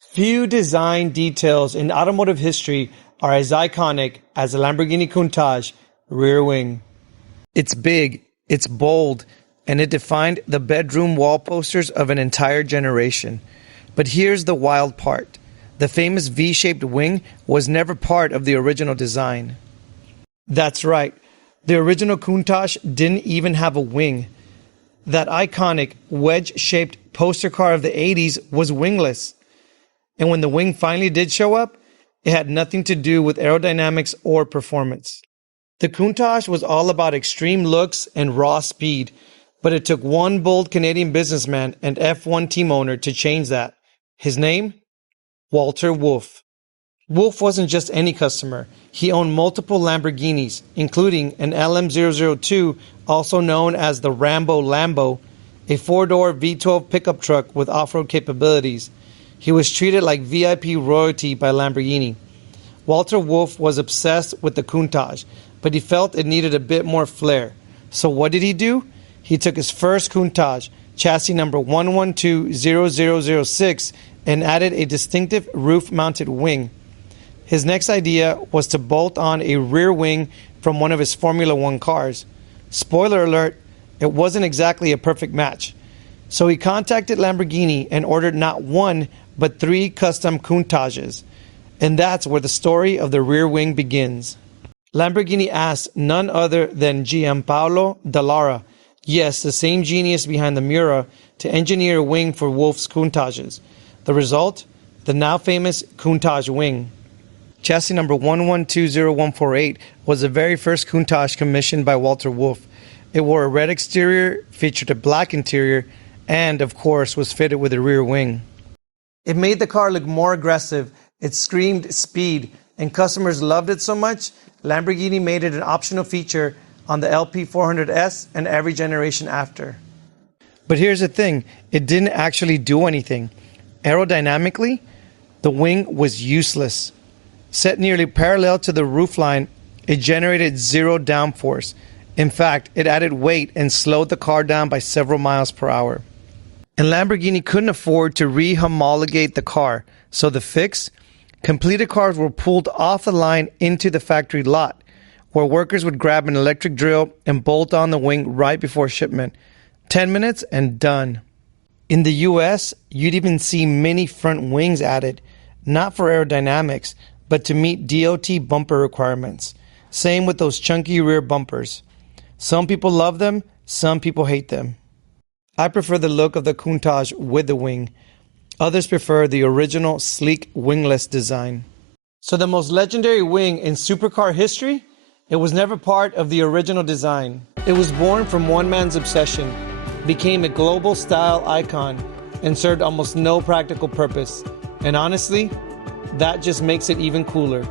Few design details in automotive history are as iconic as the Lamborghini Countach rear wing. It's big, it's bold, and it defined the bedroom wall posters of an entire generation. But here's the wild part. The famous V-shaped wing was never part of the original design. That's right. The original Countach didn't even have a wing. That iconic wedge-shaped poster car of the 80s was wingless. And when the wing finally did show up, it had nothing to do with aerodynamics or performance. The Countach was all about extreme looks and raw speed, but it took one bold Canadian businessman and F1 team owner to change that. His name? Walter Wolf. Wolf wasn't just any customer. He owned multiple Lamborghinis, including an LM002, also known as the Rambo Lambo, a four-door V12 pickup truck with off-road capabilities. He was treated like VIP royalty by Lamborghini. Walter Wolf was obsessed with the Countach, but he felt it needed a bit more flair. So what did he do? He took his first Countach, chassis number 1120006, and added a distinctive roof-mounted wing. His next idea was to bolt on a rear wing from one of his Formula One cars. Spoiler alert, it wasn't exactly a perfect match. So he contacted Lamborghini and ordered not one, but 3 custom Countaches. And that's where the story of the rear wing begins. Lamborghini asked none other than Giampaolo Dallara, yes, the same genius behind the Miura, to engineer a wing for Wolf's Countaches. The result? The now famous Countach wing. Chassis number 1120148 was the very first Countach commissioned by Walter Wolf. It wore a red exterior, featured a black interior, and, of course, was fitted with a rear wing. It made the car look more aggressive, it screamed speed, and customers loved it so much, Lamborghini made it an optional feature on the LP400 S and every generation after. But here's the thing, it didn't actually do anything. Aerodynamically, the wing was useless. Set nearly parallel to the roofline, it generated zero downforce. In fact, it added weight and slowed the car down by several miles per hour. And Lamborghini couldn't afford to re-homologate the car, so the fix? Completed cars were pulled off the line into the factory lot, where workers would grab an electric drill and bolt on the wing right before shipment. 10 minutes and done. In the US, you'd even see mini front wings added, not for aerodynamics, but to meet DOT bumper requirements. Same with those chunky rear bumpers. Some people love them, some people hate them. I prefer the look of the Countach with the wing. Others prefer the original sleek wingless design. So the most legendary wing in supercar history? It was never part of the original design. It was born from one man's obsession, became a global style icon, and served almost no practical purpose. And honestly, that just makes it even cooler.